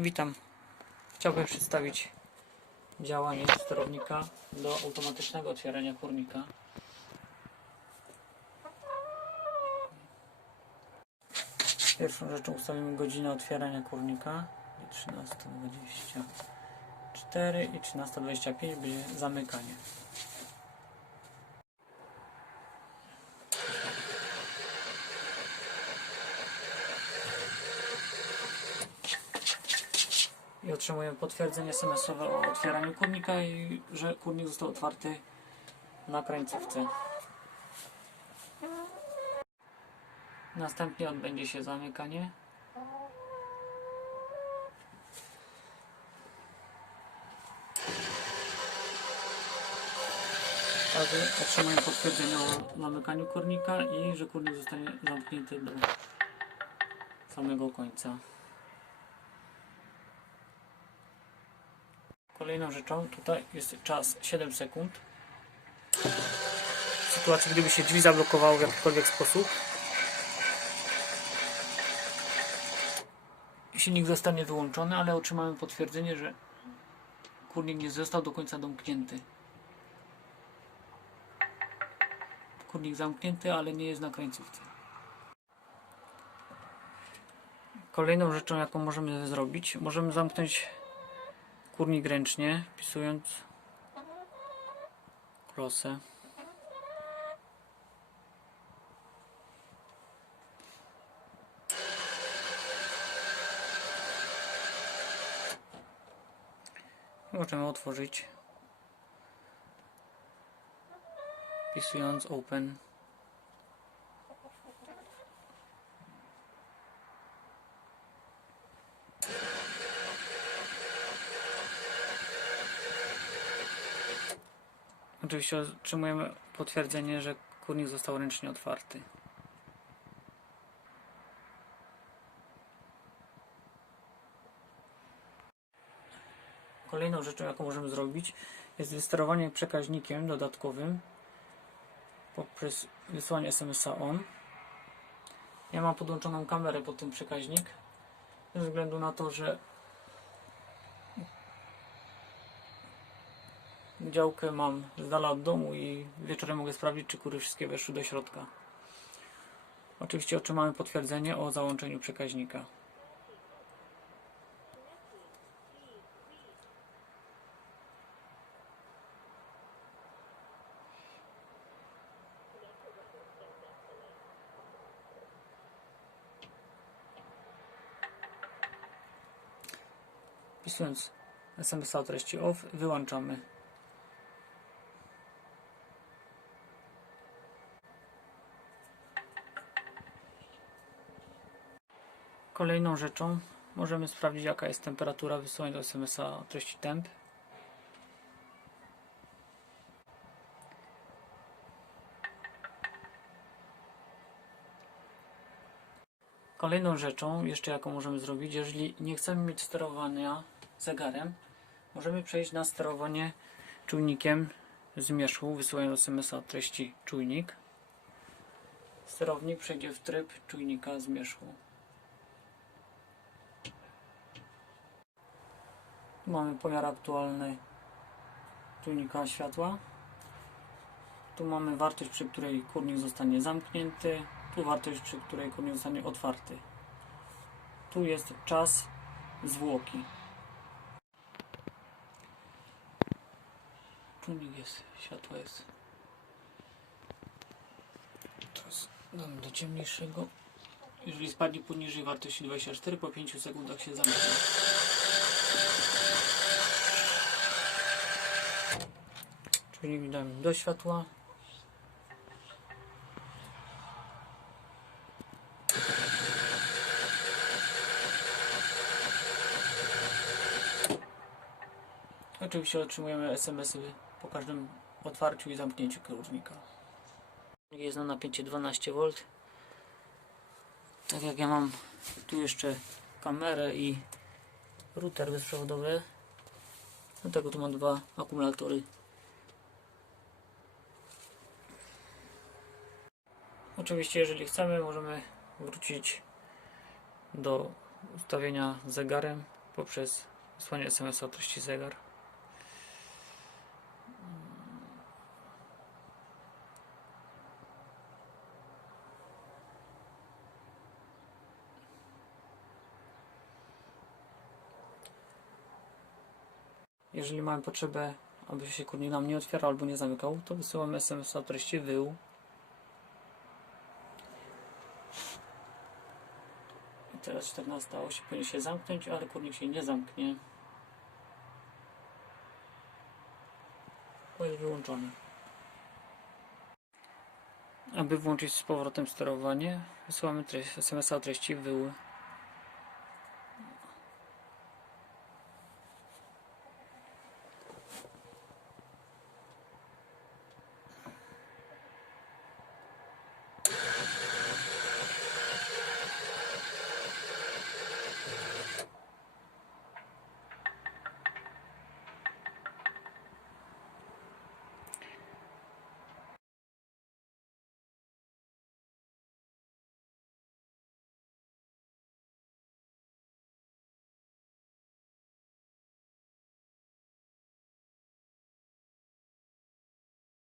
Witam. Chciałbym przedstawić działanie sterownika do automatycznego otwierania kurnika. Pierwszą rzeczą ustawimy godzinę otwierania kurnika. 13.24 i 13.25 będzie zamykanie. I otrzymujemy potwierdzenie SMS-owe o otwieraniu kurnika i że kurnik został otwarty na krańcówce. Następnie odbędzie się zamykanie. Wtedy otrzymujemy potwierdzenie o zamykaniu kurnika i że kurnik zostanie zamknięty do samego końca. Kolejną rzeczą tutaj jest czas 7 sekund. W sytuacji, gdyby się drzwi zablokowały w jakikolwiek sposób, silnik zostanie wyłączony, ale otrzymamy potwierdzenie, że kurnik nie został do końca domknięty. Kurnik zamknięty, ale nie jest na krańcówce. Kolejną rzeczą, jaką możemy zrobić, możemy zamknąć kurnik ręcznie, wpisując klosę. Możemy otworzyć wpisując open. Oczywiście otrzymujemy potwierdzenie, że kurnik został ręcznie otwarty. Kolejną rzeczą, jaką możemy zrobić, jest wysterowanie przekaźnikiem dodatkowym poprzez wysłanie SMS-a ON. Ja mam podłączoną kamerę pod ten przekaźnik, ze względu na to, że działkę mam z dala od domu i wieczorem mogę sprawdzić, czy kury wszystkie weszły do środka. Oczywiście otrzymamy potwierdzenie o załączeniu przekaźnika. Wpisując SMS-a o treści OFF, wyłączamy Kolejną rzeczą możemy sprawdzić jaka jest temperatura wysyłania do SMS-a treści temp. Kolejną rzeczą jeszcze jaką możemy zrobić, jeżeli nie chcemy mieć sterowania zegarem, możemy przejść na sterowanie czujnikiem zmierzchu, wysyłając SMS-a treści czujnik. Sterownik przejdzie w tryb czujnika zmierzchu. Mamy pomiar aktualny czujnika światła. Tu mamy wartość, przy której kurnik zostanie zamknięty. Tu wartość, przy której kurnik zostanie otwarty. Tu jest czas zwłoki. Czujnik jest, światło jest. Teraz damy do ciemniejszego. Jeżeli spadnie poniżej wartości 24, po 5 sekundach się zamknie. Czyli damy do światła. Oczywiście otrzymujemy SMS-y po każdym otwarciu i zamknięciu kurnika. Jest na napięcie 12V. Tak jak ja mam tu jeszcze kamerę i router bezprzewodowy. Dlatego tu mam dwa akumulatory Oczywiście, jeżeli chcemy, możemy wrócić do ustawienia zegarem poprzez wysłanie SMS-a o treści zegar. Jeżeli mamy potrzebę, aby się kurnik nam nie otwierał albo nie zamykał, to wysyłamy SMS o treści wył. Teraz 14 oś powinien się zamknąć, ale kurnik się nie zamknie. Bo jest wyłączony. Aby włączyć z powrotem sterowanie, wysyłamy treść, SMS o treści wyły.